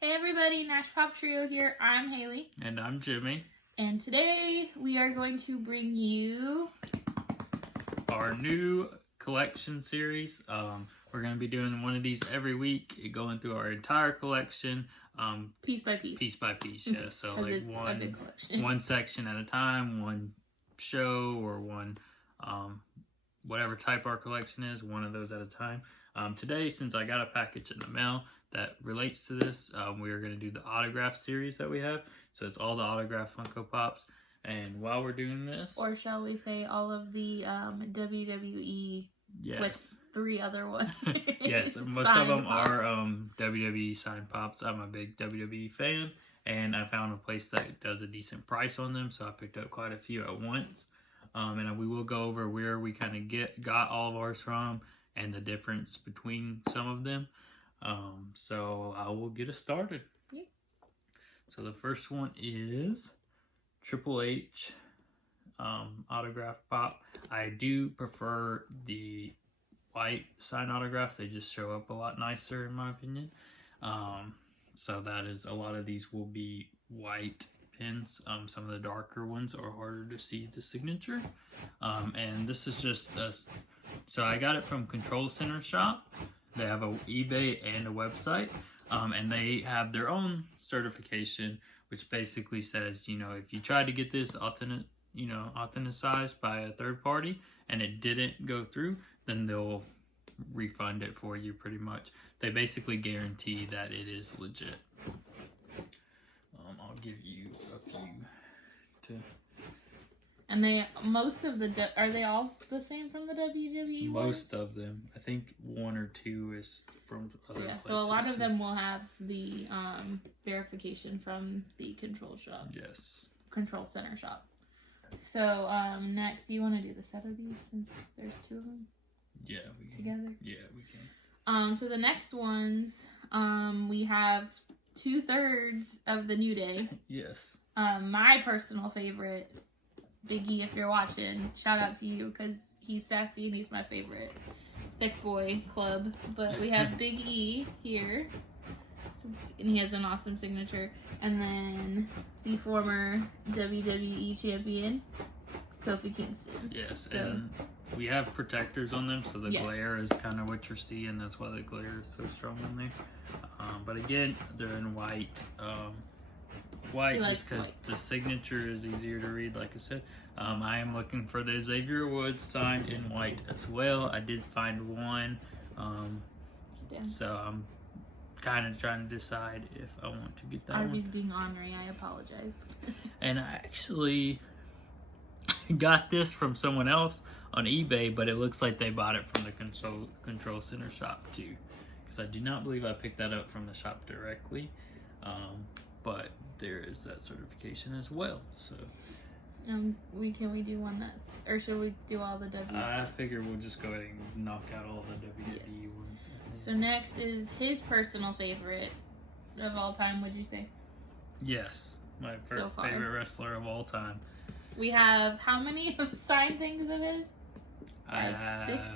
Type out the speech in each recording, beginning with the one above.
Hey everybody, Nash Pop Trio here. I'm Haley. And I'm Jimmy. And today we are going to bring you our new collection series. We're going to be doing one of these every week, going through our entire collection. Piece by piece. Piece by piece, yeah. So like one one section at a time, one show or one whatever type our collection is, one of those at a time. Today, since I got a package in the mail that relates to this, we are going to do the autograph series that we have. So it's all the autographed Funko Pops. And while we're doing this, or shall we say all of the WWE, yes, with 3 other ones. Yes, most of them are WWE signed pops. I'm a big WWE fan, and I found a place that does a decent price on them, so I picked up quite a few at once. And we will go over where we kind of got all of ours from and the difference between some of them. So I will get us started. Yeah. So the first one is Triple H autograph pop. I do prefer the white signed autographs. They just show up a lot nicer in my opinion. So that is, a lot of these will be white pins. Some of the darker ones are harder to see the signature. And this is just so I got it from Control Center Shop. They have a eBay and a website, and they have their own certification, which basically says, you know, if you try to get this authenticized by a third party and it didn't go through, then they'll refund it for you pretty much. They basically guarantee that it is legit. I'll give you a few to... And most of the, are they all the same from the WWE Most ones? of them. I think 1 or 2 is from other places. So a lot of them will have the verification from the Control Center Shop. So next, do you want to do the set of these since there's 2 of them? Yeah, we can. Together? Yeah, we can. So the next ones, we have 2/3 of the New Day. Yes. My personal favorite, Big E, if you're watching, shout out to you because he's sassy and he's my favorite. Thick Boy Club. But we have Big E here, and he has an awesome signature. And then the former WWE champion, Kofi Kingston. Yes, so, and we have protectors on them, so the yes. glare is kind of what you're seeing. That's why the glare is so strong on there. But again, they're in white. White just because the signature is easier to read, like I said. I am looking for the Xavier Woods signed in white as well. I did find one. So I'm kind of trying to decide if I want to get that one. Arby's being ornery, I apologize. And I actually got this from someone else on eBay, but it looks like they bought it from the Control Center Shop too. Because I do not believe I picked that up from the shop directly. But there is that certification as well. So can we do one that's, or should we do all the WWE? I figure we'll just go ahead and knock out all the WWE ones. So next is his personal favorite of all time, would you say? Yes, my favorite wrestler of all time. We have how many signed things of his? Like 6?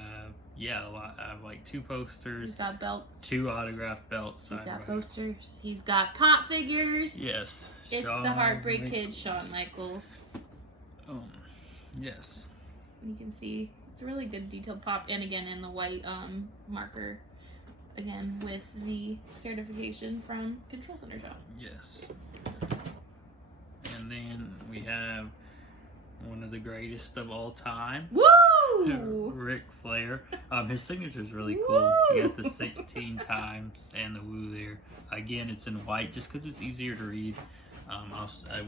Yeah, a lot. I have like 2 posters. He's got belts. 2 autographed belts. He's got posters. He's got pop figures. Yes. It's the Heartbreak Kid, Shawn Michaels. Yes. You can see it's a really good detailed pop, and again in the white marker, again with the certification from Control Center Shop. Yes. And then we have one of the greatest of all time. Woo! Ric Flair. His signature is really cool. Woo! You got the 16 times and the woo there. Again, it's in white just because it's easier to read.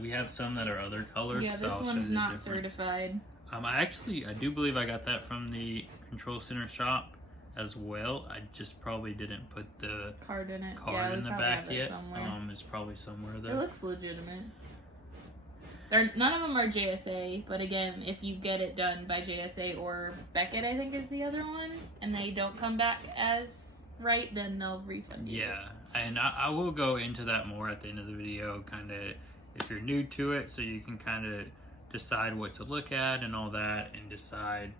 We have some that are other colors. Yeah, this so one's not certified. I do believe I got that from the Control Center Shop as well. I just probably didn't put the card in it. In the back yet. It's probably somewhere there. It looks legitimate. None of them are JSA, but again, if you get it done by JSA or Beckett, I think is the other one, and they don't come back as right, then they'll refund you. Yeah, and I will go into that more at the end of the video, kind of if you're new to it, so you can kind of decide what to look at and all that, and decide,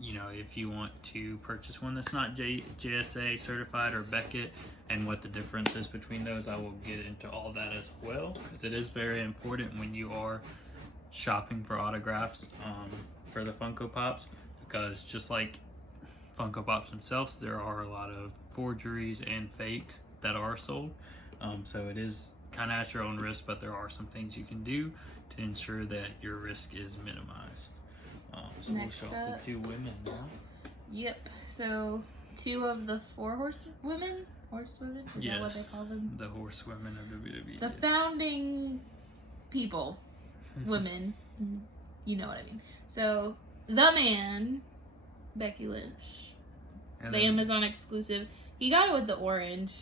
you know, if you want to purchase one that's not JSA certified or Beckett, and what the difference is between those. I will get into all that as well, because it is very important when you are shopping for autographs for the Funko Pops, because just like Funko Pops themselves, there are a lot of forgeries and fakes that are sold. So it is kind of at your own risk, but there are some things you can do to ensure that your risk is minimized. So Next we'll show off the two women now. Yep. So 2 of the 4 horsewomen? Horsewomen? Is that what they call them? The horsewomen of WWE. The founding people. Women. You know what I mean. So, the man, Becky Lynch. And the then, Amazon exclusive. He got it with the orange.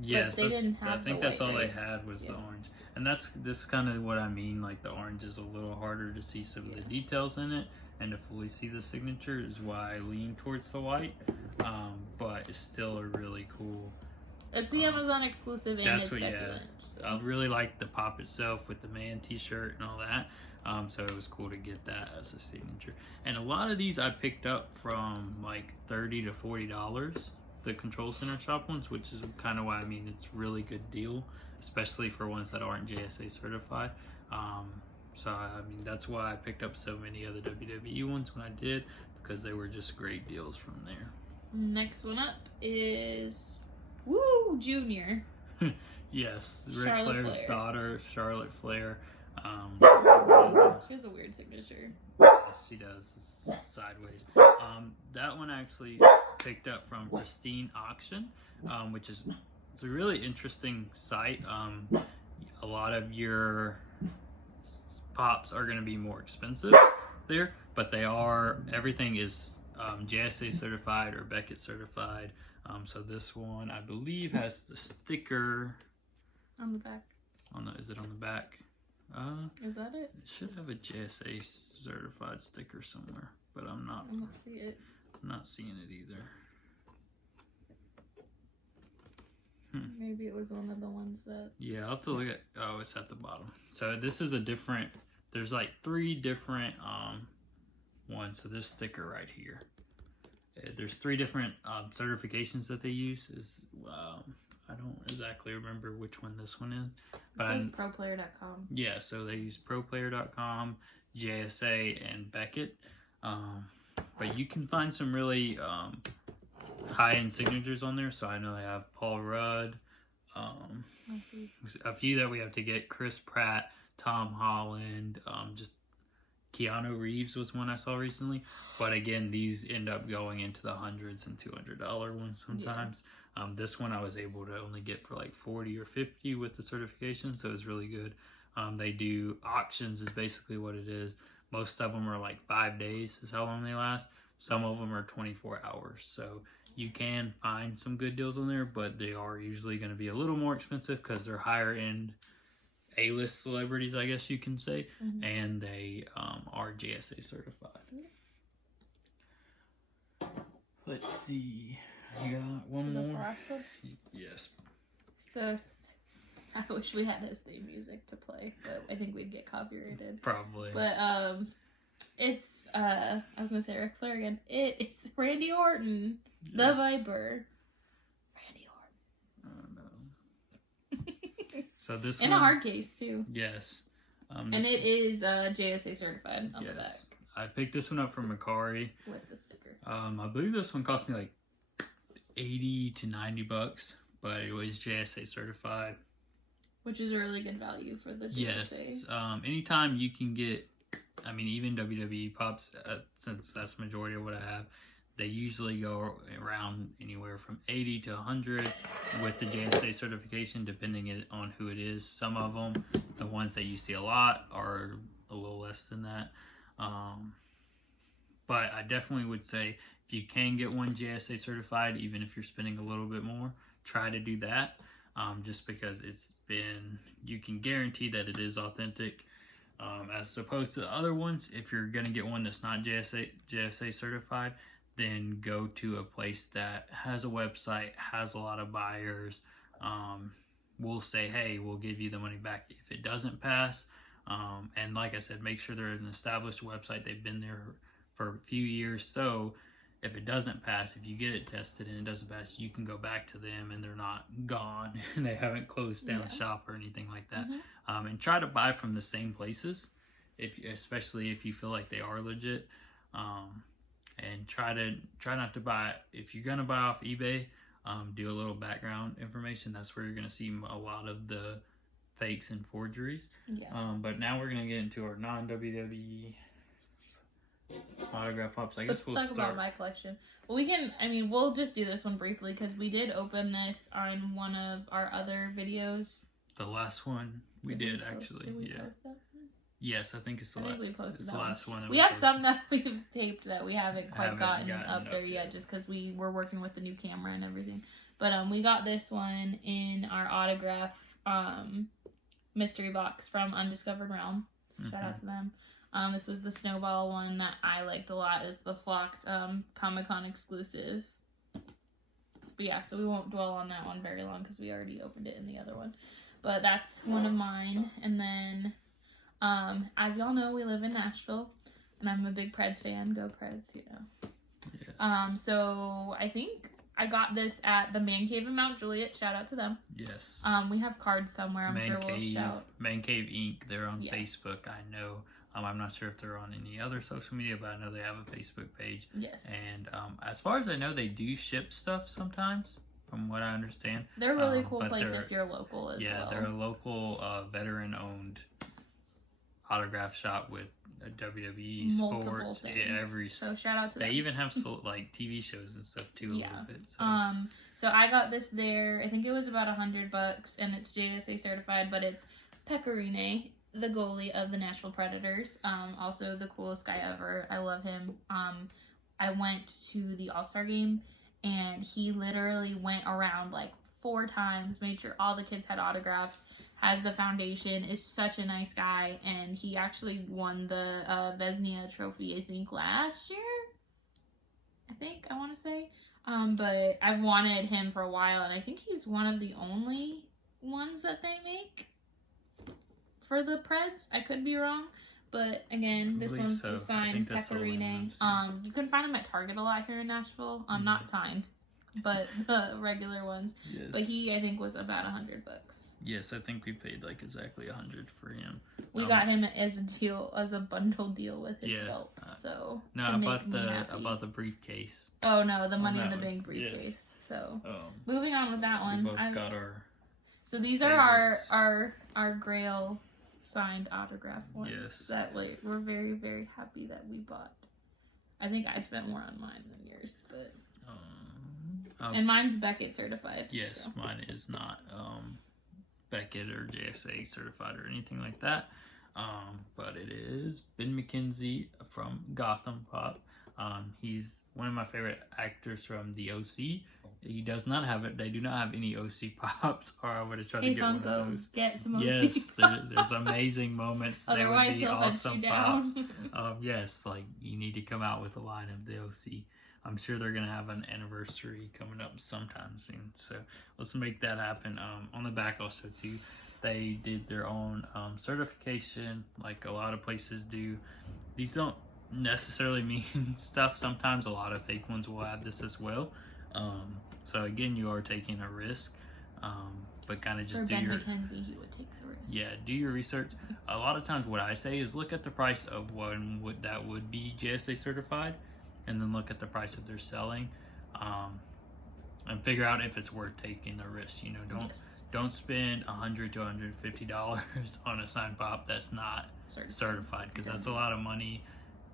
Yes, they didn't have I think the that's white, all right? they had was the orange. And this kind of what I mean, like the orange is a little harder to see some of the details in it, and to fully see the signature is why I lean towards the white. But it's still a really cool. It's the Amazon exclusive, and That's it's what, Becky yeah. Lynch. So. I really like the pop itself with the man t-shirt and all that. So it was cool to get that as a signature. And a lot of these I picked up from like $30 to $40, the Control Center shop ones, which is kind of why I mean it's really good deal, especially for ones that aren't JSA certified. So I mean that's why I picked up so many of the WWE ones when I did, because they were just great deals from there. Next one up is Woo Junior. Yes, Ric Flair's daughter, Charlotte Flair. She has a weird signature. Yes, she does. It's sideways. That one I actually picked up from Pristine Auction, which is it's a really interesting site. A lot of your pops are going to be more expensive there, but everything is JSA certified or Beckett certified. So this one I believe has the sticker on the back. Is it on the back? Is that it? It should have a JSA certified sticker somewhere, but I don't see it. I'm not seeing it either. Maybe it was one of the ones that. Yeah, I'll have to look at. Oh, it's at the bottom. So this is a different. There's like 3 different ones. So this sticker right here. There's 3 different certifications that they use. I don't exactly remember which one this one is. But it says proplayer.com. Yeah, so they use proplayer.com, JSA, and Beckett. But you can find some really high-end signatures on there. So I know they have Paul Rudd, a few that we have to get, Chris Pratt, Tom Holland, just Keanu Reeves was one I saw recently. But again, these end up going into the hundreds and $200 ones sometimes. Yeah. This one I was able to only get for like 40 or 50 with the certification, so it's really good. They do auctions is basically what it is. Most of them are like 5 days is how long they last. Some of them are 24 hours. So you can find some good deals on there, but they are usually going to be a little more expensive because they're higher end A-list celebrities, I guess you can say, and they are JSA certified. Let's see. You got one more? The last one? Yes. So, I wish we had his theme music to play, but I think we'd get copyrighted. Probably. But, it's, I was gonna say Ric Flair again. It's Randy Orton, the Viper. Randy Orton. I don't know. So this in one... a hard case, too. Yes. And it is JSA certified on the back. I picked this one up from Macari. With the sticker. I believe this one cost me like $80 to $90, but it was JSA certified. Which is a really good value for the JSA. Yes. Anytime you can get, I mean, even WWE Pops, since that's the majority of what I have, they usually go around anywhere from 80 to 100 with the JSA certification, depending on who it is. Some of them, the ones that you see a lot, are a little less than that. But I definitely would say if you can get one JSA certified, even if you're spending a little bit more, try to do that. Just because you can guarantee that it is authentic. As opposed to the other ones, if you're going to get one that's not JSA certified, then go to a place that has a website, has a lot of buyers. We'll say, hey, we'll give you the money back if it doesn't pass. And like I said, make sure they're an established website. They've been there for a few years. So if it doesn't pass, if you get it tested and it doesn't pass, you can go back to them and they're not gone and they haven't closed down shop or anything like that. And try to buy from the same places, especially if you feel like they are legit. And try not to buy, if you're gonna buy off eBay, do a little background information. That's where you're gonna see a lot of the fakes and forgeries. But now we're gonna get into our non-WWE autograph pops. I guess we'll talk about my collection. Well, we'll just do this one briefly because we did open this on one of our other videos. The last one we did actually. Did we post that? Yes, I think it's the last one. We have some that we've taped that we haven't quite gotten up there yet, just because we were working with the new camera and everything. But we got this one in our autograph mystery box from Undiscovered Realm. So shout out to them. This was the Snowball one that I liked a lot. It's the flocked Comic-Con exclusive. But yeah, so we won't dwell on that one very long because we already opened it in the other one. But that's one of mine. And then, as y'all know, we live in Nashville. And I'm a big Preds fan. Go Preds, you know. Yes. So I think I got this at the Man Cave in Mount Juliet. Shout out to them. Yes. We have cards somewhere. I'm sure we'll shout. Man Cave Inc. They're on Facebook. I know. I'm not sure if they're on any other social media, but I know they have a Facebook page. Yes. And as far as I know, they do ship stuff sometimes, from what I understand. They're a really cool place if you're local as well. Yeah, they're a local veteran-owned autograph shop with WWE multiple sports, things. So shout out to them. They even have like TV shows and stuff too a little bit. So I got this there. I think it was about $100, and it's JSA certified, but it's Pecorine, the goalie of the Nashville Predators. Also the coolest guy ever. I love him. I went to the All-Star game and he literally went around like 4 times, made sure all the kids had autographs, has the foundation, is such a nice guy, and he actually won the Vezina trophy, I think, last year? I want to say. But I've wanted him for a while, and I think he's one of the only ones that they make for the Preds. I could be wrong, but again, this one's the signed Pecorine. You can find them at Target a lot here in Nashville. Not signed, but the regular ones. Yes. But he, I think, was about $100. Yes, I think we paid like exactly $100 for him. We got him as a bundle deal with his belt. So no, I bought the briefcase. Oh no, the Money in the Bank briefcase. Yes. So moving on with that one. We both got our. So these are our Grail signed autograph ones that we're very, very happy that we bought. I think I spent more on mine than yours, but and mine's Beckett certified. Yes, so. Mine is not Beckett or JSA certified or anything like that, but it is Ben McKenzie from Gotham Pop. He's one of my favorite actors from the OC. He does not have it. They do not have any OC pops, or I would have tried to get Funko, one of those. Get some OC. Yes, there's amazing moments. They would be awesome pops. Yes, like you need to come out with a line of the OC. I'm sure they're gonna have an anniversary coming up sometime soon. So let's make that happen. On the back also too, they did their own certification, like a lot of places do. These don't necessarily mean stuff. Sometimes a lot of fake ones will have this as well. So again, you are taking a risk, but kind of just do your. McKenzie, he would take the risk. Yeah, do your research. A lot of times, what I say is look at the price of one that would be JSA certified, and then look at the price that they're selling, and figure out if it's worth taking the risk. You know, don't spend $100 to $150 on a signed pop that's not certified, because that's a lot of money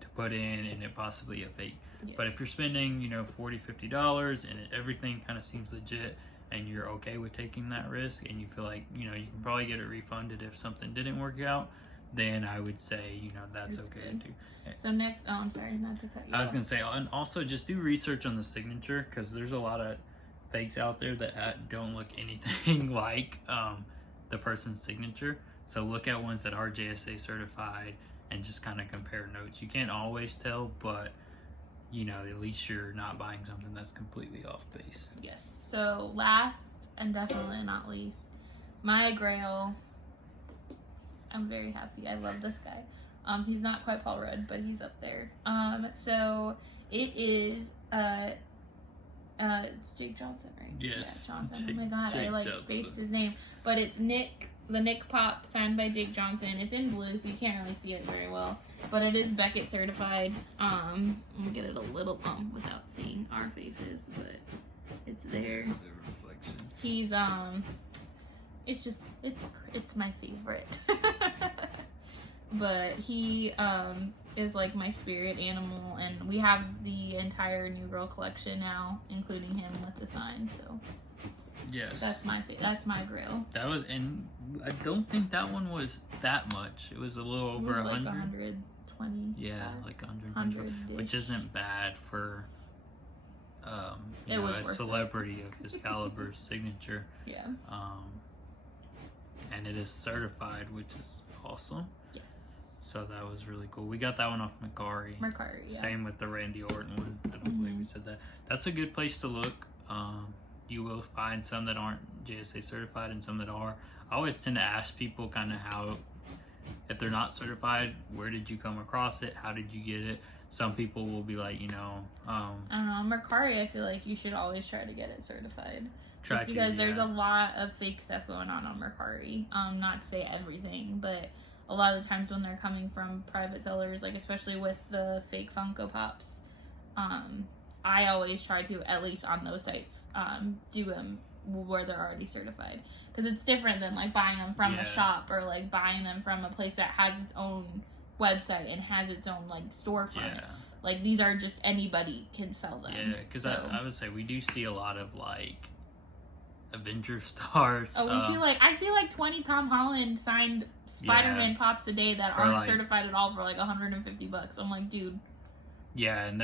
to put in and it possibly a fake. Yes. But if you're spending, $40, $50 and everything kind of seems legit and you're okay with taking that risk and you feel like, you can probably get it refunded if something didn't work out, then I would say, that's okay to do. So next, I'm sorry, not to cut you off. I was going to say, and also just do research on the signature, because there's a lot of fakes out there that don't look anything like the person's signature. So look at ones that are JSA certified and just kind of compare notes. You can't always tell, but at least you're not buying something that's completely off base. Yes. So last and definitely not least, my Grail. I'm very happy. I love this guy. He's not quite Paul Rudd, but he's up there. So it is It's Jake Johnson, right? Yes. Yeah, Johnson. Jake, Oh my god, Jake I like Johnson. spaced his name. But it's Nick, the Nick Pop, signed by Jake Johnson. It's in blue, so you can't really see it very well. But it is Beckett certified. I'm gonna get it a little without seeing our faces, but it's there. The reflection. He's it's my favorite. But he is like my spirit animal, and we have the entire New Girl collection now, including him with the sign. So yes, that's my grail. That was, and I don't think that one was that much. It was a little over 100. Like 120. Yeah, like 100, which isn't bad for you know, a celebrity of his caliber's signature. Yeah. And it is certified, which is awesome. Yes. So that was really cool. We got that one off Mercari. Yeah. Same with the Randy Orton one. I don't believe we said that. That's a good place to look. You will find some that aren't JSA certified and some that are. I always tend to ask people kind of how, if they're not certified, where did you come across it? How did you get it? Some people will be like, you know, I don't know. Mercari, I feel like you should always try to get it certified. Just because there's a lot of fake stuff going on Mercari. Not to say everything, but a lot of the times when they're coming from private sellers, like especially with the fake Funko Pops, I always try to, at least on those sites, do them where they're already certified. Because it's different than like buying them from a shop or like buying them from a place that has its own website and has its own like storefront. Yeah. Like these are just anybody can sell them. Yeah, because I would say we do see a lot of like Avenger stars. Oh, I see like 20 Tom Holland signed Spider-Man pops a day that aren't like, certified at all for like $150. I'm like, dude. Yeah, and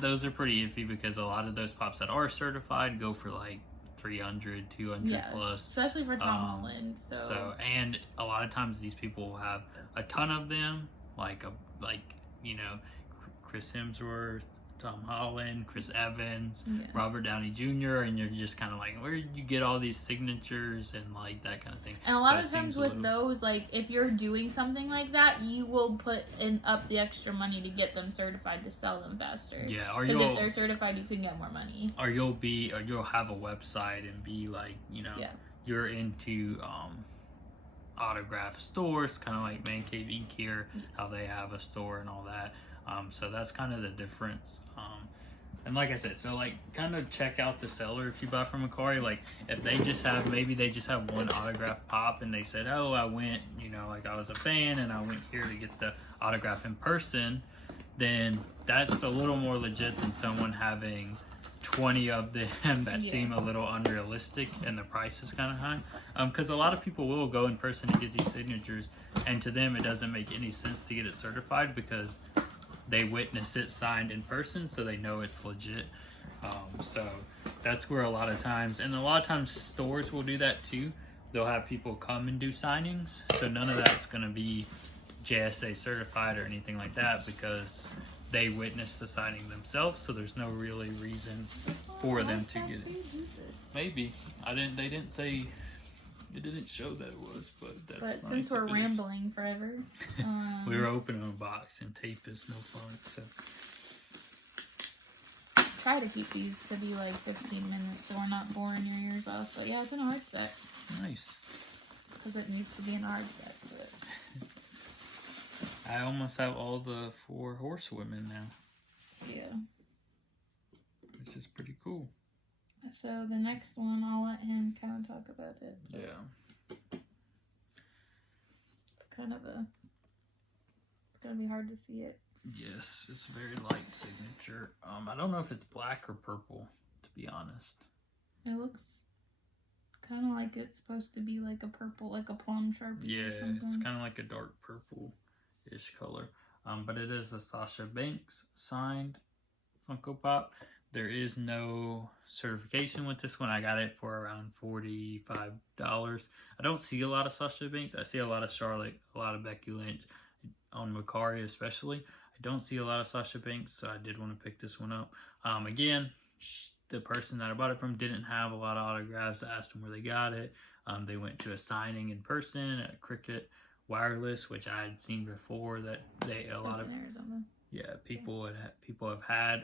those are pretty iffy because a lot of those pops that are certified go for like 300, 200 plus. Especially for Tom Holland. So and a lot of times these people will have a ton of them, like you know, Chris Hemsworth, Tom Holland, Chris Evans, Robert Downey Jr., and you're just kind of like, where did you get all these signatures and like that kind of thing? And a lot of times with those, like if you're doing something like that, you will put up the extra money to get them certified to sell them faster. Yeah, because if they're certified, you can get more money. Or you'll have a website and be like, you know, you're into autograph stores, kind of like Man Cave Inc. here, how they have a store and all that. So that's kind of the difference. And like I said, so like kind of check out the seller if you buy from Mercari. Like if they just have, maybe they just have one autograph pop and they said, oh, I went, you know, like I was a fan and I went here to get the autograph in person, then that's a little more legit than someone having 20 of them that seem a little unrealistic and the price is kind of high. Because a lot of people will go in person to get these signatures, and to them it doesn't make any sense to get it certified because they witnessed it signed in person, so they know it's legit. So that's where a lot of times stores will do that too. They'll have people come and do signings, so none of that's going to be JSA certified or anything like that because they witnessed the signing themselves, so there's no really reason for them to get it. Maybe. They didn't say, it didn't show that it was, but that's nice. But since we're rambling forever. We were opening a box and tape is no fun, so. Try to keep these to be like 15 minutes so we're not boring your ears off. But yeah, it's an hard set. Nice. Because it needs to be an hard set. But I almost have all the 4 horsewomen now. Yeah. Which is pretty cool. So the next one, I'll let him kind of talk about it. Yeah. It's kind of it's going to be hard to see it. Yes, it's a very light signature. I don't know if it's black or purple, to be honest. It looks kind of like it's supposed to be like a purple, like a plum Sharpie. Yeah, or something. it's kind of like a dark purple-ish color. But it is a Sasha Banks signed Funko Pop. There is no certification with this one. I got it for around $45. I don't see a lot of Sasha Banks. I see a lot of Charlotte, a lot of Becky Lynch, on Mercari especially. I don't see a lot of Sasha Banks, so I did want to pick this one up. Again, the person that I bought it from didn't have a lot of autographs. I asked them where they got it. They went to a signing in person at Cricket Wireless, which I had seen before. That a lot of Arizona. Yeah, people have had.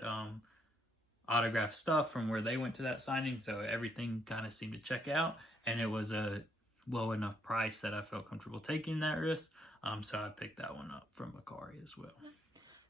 autographed stuff from where they went to that signing, so everything kind of seemed to check out, and it was a low enough price that I felt comfortable taking that risk. So I picked that one up from Akari as well.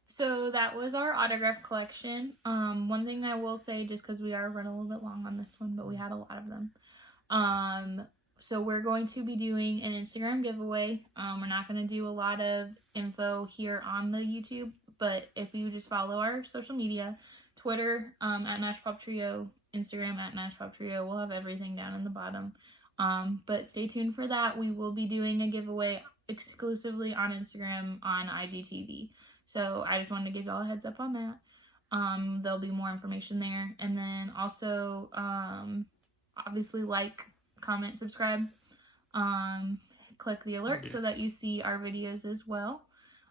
So that was our autograph collection. One thing I will say, just because we are running a little bit long on this one, but we had a lot of them. So we're going to be doing an Instagram giveaway. We're not going to do a lot of info here on the YouTube, but if you just follow our social media, Twitter at Nash Pop Trio, Instagram at Nash Pop Trio, we'll have everything down in the bottom. But stay tuned for that. We will be doing a giveaway exclusively on Instagram on IGTV. So I just wanted to give y'all a heads up on that. There'll be more information there. And then also, obviously like, comment, subscribe, click the alert so that you see our videos as well.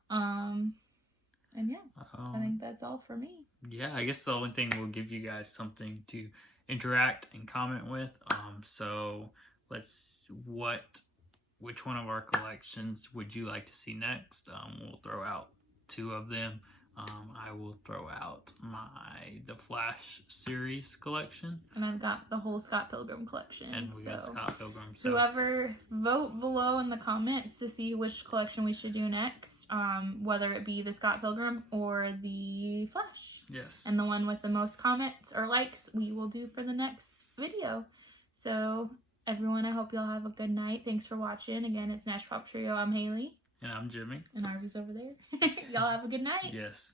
And yeah, I think that's all for me. Yeah, I guess the only thing will give you guys something to interact and comment with. So which one of our collections would you like to see next? We'll throw out 2 of them. I will throw out the Flash series collection. And I've got the whole Scott Pilgrim collection. And we got Scott Pilgrim. So whoever, vote below in the comments to see which collection we should do next. Whether it be the Scott Pilgrim or the Flash. Yes. And the one with the most comments or likes we will do for the next video. So everyone, I hope y'all have a good night. Thanks for watching. Again, it's Nash Pop Trio. I'm Haley. And I'm Jimmy. And Harvey's over there. Y'all have a good night. Yes.